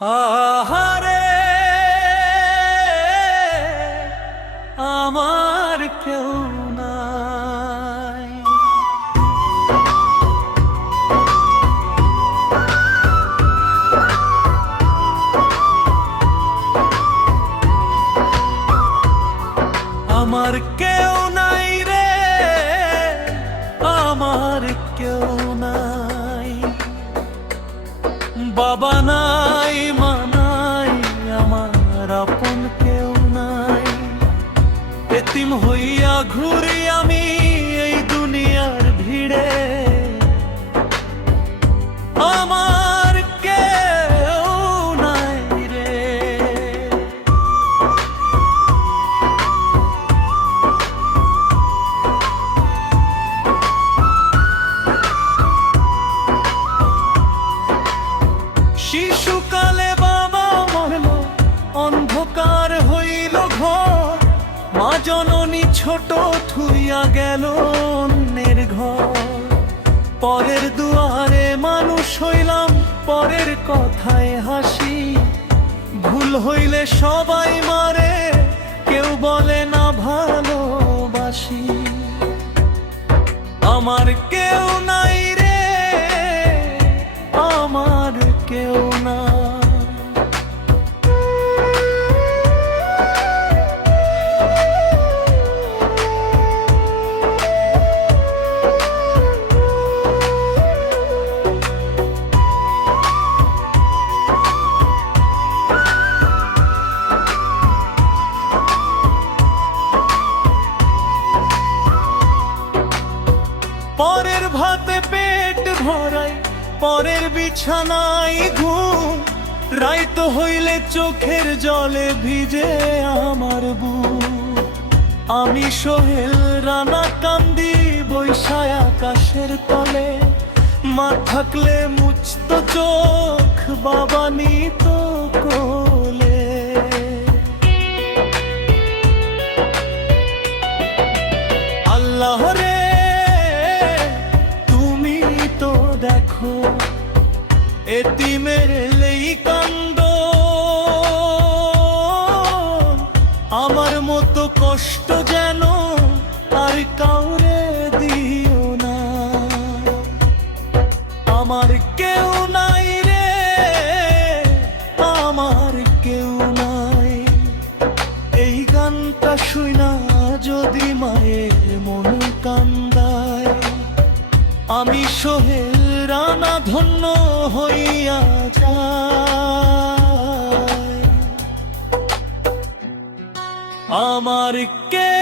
আহারে আমার কেউ নাই। আমার কেউ নাই রে, আমার কেউ নাই। বাবা নাই, মা নাই, আমার আপন কেউ নাই। এতিম হইয়া ঘুরি আমি এই দুনিয়ার ভিড়ে। আমার কেউ নাই রে। শিশুকালে বাবা মরল, অন্ধকার হইল ঘর। মা জননী ছোট থুইয়া গেল অন্যের ঘর। পরের দুয়ারে মানুষ হইলাম, পরের কথায় হাসি। ভুল হইলে সবাই মারে, কেউ বলে না ভালোবাসি। আমার কেউ নাই রে, আমার কেউ না। পরের ভাতে পেট ভরাই, পরের বিছানায় ঘুম। রাইত হইলে চোখের জলে ভিজে আমার বুক। আমি সোহেল রানা কান্দি বৈশায় আকাশের তলে। মা থাকলে মুছত চোখ, বাবা নিত কোলে। আল্লাহ রে, দেখো এতিমের লেই কান্দ। আমার মতো কষ্ট যেন আর কাউরে দিও না। আমার কেউ নাই রে, আমার কেউ নাই। এই গানটা শুইনা যদি মায়ের মন কান্দায়, আমি সোহেল রানা ধন্য হইয়া যাই। আমার কে